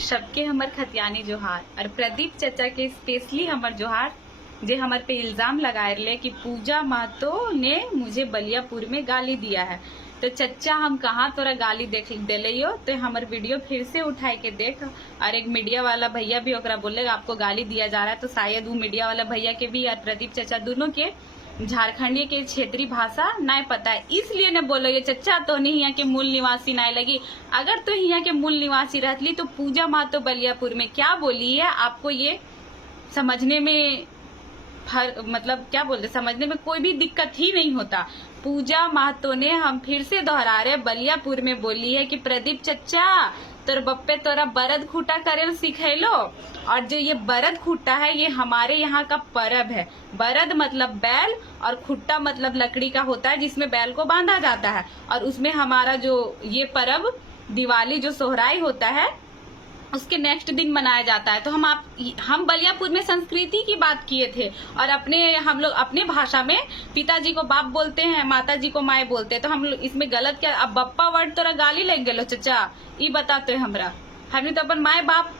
सबके हमर खतियानी जोहार और प्रदीप चचा के स्पेशली हमर जोहार जे हमर पे इल्जाम लगाए रहे कि पूजा महतो ने मुझे बलियापुर में गाली दिया है। तो चचा हम कहाँ तोरा गाली देख दिलियो, तो हमर वीडियो फिर से उठाए के देख। और एक मीडिया वाला भैया भी ओकरा बोलेगा आपको गाली दिया जा रहा है, तो शायद वो मीडिया वाला भैया के भी और प्रदीप चचा दोनों के झारखंडी के क्षेत्रीय भाषा नहीं पता है, इसलिए ने बोलो ये चचा तो नहीं यहाँ के मूल निवासी नहीं लगी। अगर तो यहाँ के मूल निवासी रहती तो पूजा महतो बलियापुर में क्या बोली है आपको ये समझने में मतलब क्या बोलते समझने में कोई भी दिक्कत ही नहीं होता। पूजा महतो ने हम फिर से दोहरा रहे बलियापुर में बोली है कि प्रदीप चचा तोर बप्पे तोरा बरद खूटा करे सिखेलो। और जो ये बरद खूटा है ये हमारे यहाँ का परब है। बरद मतलब बैल और खुट्टा मतलब लकड़ी का होता है जिसमें बैल को बांधा जाता है। और उसमें हमारा जो ये परब दिवाली जो सोहराई होता है उसके नेक्स्ट दिन मनाया जाता है। तो हम बलियापुर में संस्कृति की बात किए थे और हम लोग अपने भाषा में पिताजी को बाप बोलते हैं, माताजी को माए बोलते हैं। तो हम लोग इसमें गलत क्या? अब बप्पा वर्ड तोरा गाली लग गेलो चचा, ये बताते हमरा हमने तो अपन माए बाप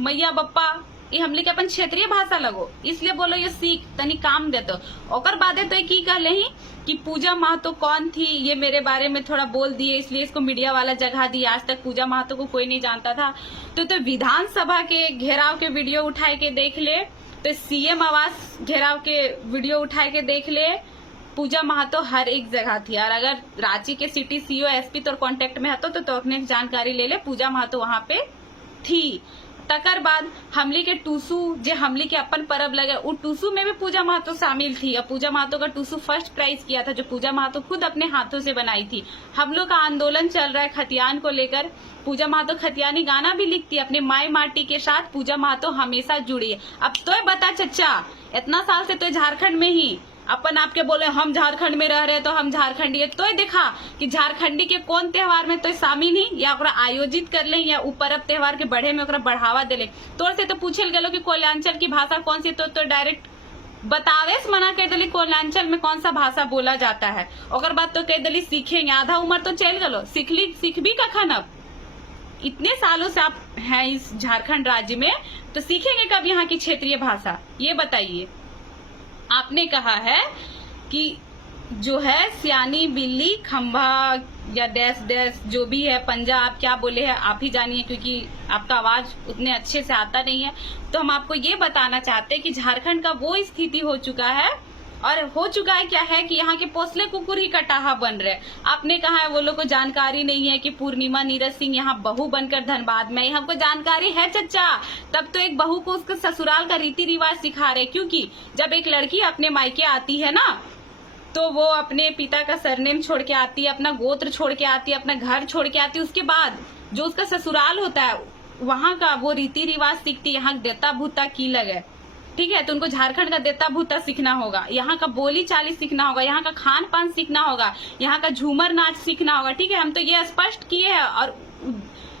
मैया बप्पा ये हमले के अपन क्षेत्रीय भाषा लगो, इसलिए बोलो ये सीख तनी काम दे। तो ओकर बादे तो की कहले ही कि पूजा महतो कौन थी ये मेरे बारे में थोड़ा बोल दिए, इसलिए इसको मीडिया वाला जगह दी। आज तक पूजा महतो को कोई नहीं जानता था। तो विधानसभा के घेराव के वीडियो उठाए के देख ले, तो सीएम आवास घेराव के वीडियो उठाए के देख ले, पूजा महतो हर एक जगह थी। और अगर रांची के सिटी सीओ एसपी तो कांटेक्ट में हतो तो अपने जानकारी ले ले, पूजा महतो वहां पे थी। तकर बाद हमली के टूसू जो हमली के अपन परब लगे वो टूसू में भी पूजा महतो शामिल थी। और पूजा महतो का टूसू फर्स्ट प्राइज किया था जो पूजा महतो खुद अपने हाथों से बनाई थी। हम लोग का आंदोलन चल रहा है खतियान को लेकर। पूजा महतो खतियानी गाना भी लिखती है अपने माई माटी के साथ। पूजा महतो हमेशा जुड़ी है। अब तो बता चचा इतना साल से तो झारखंड में ही अपन आपके बोले हम झारखंड में रह रहे तो हम झारखंडी है। तो देखा कि झारखंडी के कौन त्योहार में तो शामिल ही या ओकरा आयोजित कर ले या परब त्योहार के बढ़े में ओकरा बढ़ावा दे ले। तोर से तो पूछल गेलो कि कोयलांचल की भाषा कौन सी, तो डायरेक्ट बतावे से मना कर दिली कोयलांचल में कौन सा भाषा बोला जाता है। ओकर बाद तो कह दिली सीखेंगे, आधा उम्र तो चल गलो, सीख भी कखन। अब इतने सालों से आप हैं इस झारखंड राज्य में तो सीखेंगे कब यहाँ की क्षेत्रीय भाषा, ये बताइए। आपने कहा है कि जो है सियानी बिल्ली खंभा या डैश डैश जो भी है पंजा आप क्या बोले हैं आप ही जानिए, क्योंकि आपका आवाज उतने अच्छे से आता नहीं है। तो हम आपको ये बताना चाहते हैं कि झारखंड का वो स्थिति हो चुका है और हो चुका है क्या है कि यहाँ के पोसले कुकुर ही कटाहा बन रहे। आपने कहा है वो लोग को जानकारी नहीं है कि पूर्णिमा नीरज सिंह यहाँ बहू बनकर धनबाद में, हमको जानकारी है चचा। तब तो एक बहू को उसके ससुराल का रीति रिवाज सिखा रहे, क्योंकि जब एक लड़की अपने मायके आती है ना तो वो अपने पिता का सरनेम छोड़ के आती है, अपना गोत्र छोड़ के आती है, अपना घर छोड़ के आती है। उसके बाद जो उसका ससुराल होता है वहां का वो रीति रिवाज सीखती है। यहाँ देता भूता की लगे, ठीक है। तो उनको झारखंड का देता भूता सीखना होगा, यहाँ का बोली चाली सीखना होगा, यहाँ का खान पान सीखना होगा, यहाँ का झूमर नाच सीखना होगा, ठीक है। हम तो ये स्पष्ट किए हैं और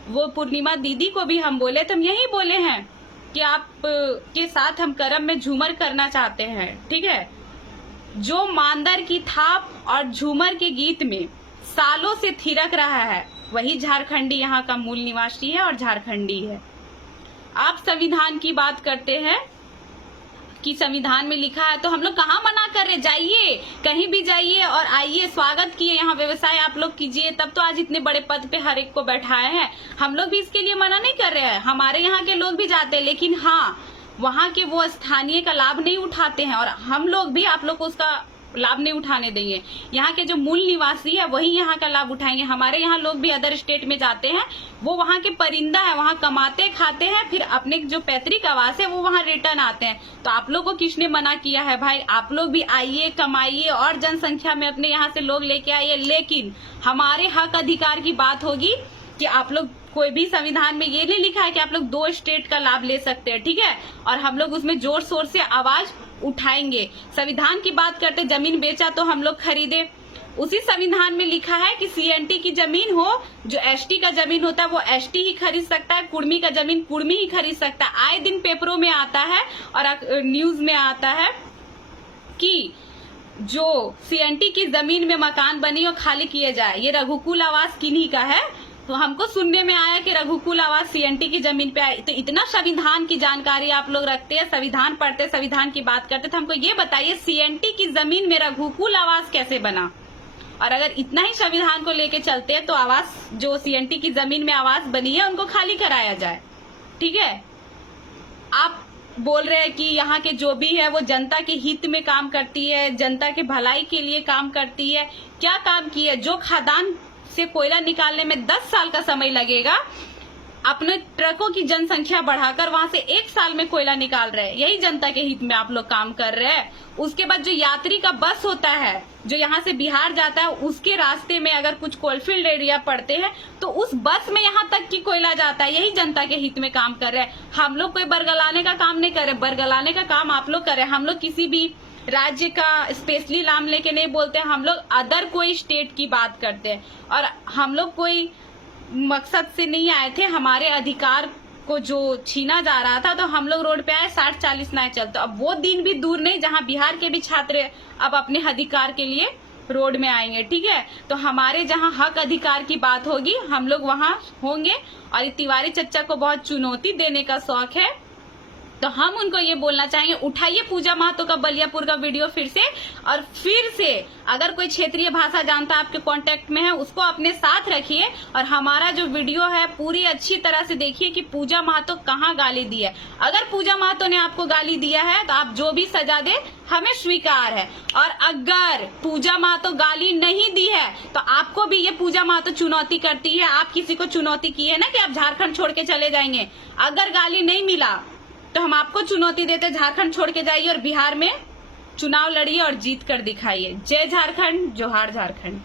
वो पूर्णिमा दीदी को भी हम बोले तो हम यही बोले हैं कि आप के साथ हम करम में झूमर करना चाहते हैं, ठीक है। जो मांदर की थाप और झूमर के गीत में सालों से थिरक रहा है वही झारखंडी यहाँ का मूल निवासी है और झारखंडी है। आप संविधान की बात करते हैं कि संविधान में लिखा है, तो हम लोग कहाँ मना कर रहे, जाइए कहीं भी जाइए और आइए, स्वागत किए, यहाँ व्यवसाय आप लोग कीजिए, तब तो आज इतने बड़े पद पे हर एक को बैठाए हैं। हम लोग भी इसके लिए मना नहीं कर रहे हैं, हमारे यहाँ के लोग भी जाते हैं, लेकिन हाँ वहाँ के वो स्थानीय का लाभ नहीं उठाते हैं और हम लोग भी आप लोग को उसका लाभ नहीं उठाने देंगे। यहाँ के जो मूल निवासी है वही यहाँ का लाभ उठाएंगे। हमारे यहाँ लोग भी अदर स्टेट में जाते हैं, वो वहाँ के परिंदा है, वहाँ कमाते खाते हैं, फिर अपने जो पैतृक आवास है वो वहाँ रिटर्न आते हैं। तो आप लोग को किसने मना किया है भाई, आप लोग भी आइए कमाइए और जनसंख्या में अपने यहाँ से लोग लेके आइए। लेकिन हमारे हक अधिकार की बात होगी कि आप लोग कोई भी संविधान में ये नहीं लिखा है कि आप लोग 2 स्टेट का लाभ ले सकते हैं, ठीक है। और हम लोग उसमें जोर शोर से आवाज उठाएंगे। संविधान की बात करते, जमीन बेचा तो हम लोग खरीदे, उसी संविधान में लिखा है कि सीएनटी की जमीन हो, जो एसटी का जमीन होता है वो एसटी ही खरीद सकता है, कुर्मी का जमीन कुर्मी ही खरीद सकता है। आए दिन पेपरों में आता है और न्यूज में आता है कि जो सीएनटी की जमीन में मकान बनी और खाली किए जाए, ये रघुकुल आवास किन्हीं का है। तो हमको सुनने में आया कि रघुकुल आवास सीएनटी की जमीन पे आई। तो इतना संविधान की जानकारी आप लोग रखते हैं, संविधान पढ़ते, संविधान की बात करते, तो हमको ये बताइए सीएनटी की जमीन में रघुकुल आवास कैसे बना? और अगर इतना ही संविधान को लेके चलते हैं तो आवास जो सीएनटी की जमीन में आवास बनी है उनको खाली कराया जाए। ठीक है, आप बोल रहे हैं कि यहाँ के जो भी है वो जनता के हित में काम करती है, जनता के भलाई के लिए काम करती है। क्या काम की है? जो खदान से कोयला निकालने में 10 साल का समय लगेगा, अपने ट्रकों की जनसंख्या बढ़ाकर वहां से 1 साल में कोयला निकाल रहे हैं। यही जनता के हित में आप लोग काम कर रहे हैं। उसके बाद जो यात्री का बस होता है जो यहाँ से बिहार जाता है, उसके रास्ते में अगर कुछ कोलफील्ड एरिया पड़ते हैं तो उस बस में यहाँ तक की कोयला जाता है। यही जनता के हित में काम कर रहे हैं। हम लोग कोई बरगलाने का काम नहीं कर रहे, बरगलाने का काम आप लोग कर रहे हैं। हम लोग किसी भी राज्य का स्पेशली नाम लेके नहीं बोलते, हम लोग अदर कोई स्टेट की बात करते हैं। और हम लोग कोई मकसद से नहीं आए थे, हमारे अधिकार को जो छीना जा रहा था तो हम लोग रोड पे आए, 60-40 ना चलते। अब वो दिन भी दूर नहीं जहां बिहार के भी छात्र अब अपने अधिकार के लिए रोड में आएंगे। ठीक है, तो हमारे जहां हक अधिकार की बात होगी हम लोग वहां होंगे। और तिवारी चच्चा को बहुत चुनौती देने का शौक है, तो हम उनको ये बोलना चाहेंगे, उठाइए पूजा महतो का बलियापुर का वीडियो फिर से, और फिर से अगर कोई क्षेत्रीय भाषा जानता आपके कांटेक्ट में है उसको अपने साथ रखिए। और हमारा जो वीडियो है पूरी अच्छी तरह से देखिए कि पूजा महतो कहाँ गाली दी है। अगर पूजा महतो ने आपको गाली दिया है तो आप जो भी सजा दे हमें स्वीकार है। और अगर पूजा महतो गाली नहीं दी है तो आपको भी ये पूजा महतो चुनौती करती है। आप किसी को चुनौती की है ना कि आप झारखंड छोड़ के चले जाएंगे। अगर गाली नहीं मिला तो हम आपको चुनौती देते, झारखंड छोड़ के जाइए और बिहार में चुनाव लड़िए और जीत कर दिखाइए। जय झारखंड, जोहार झारखंड।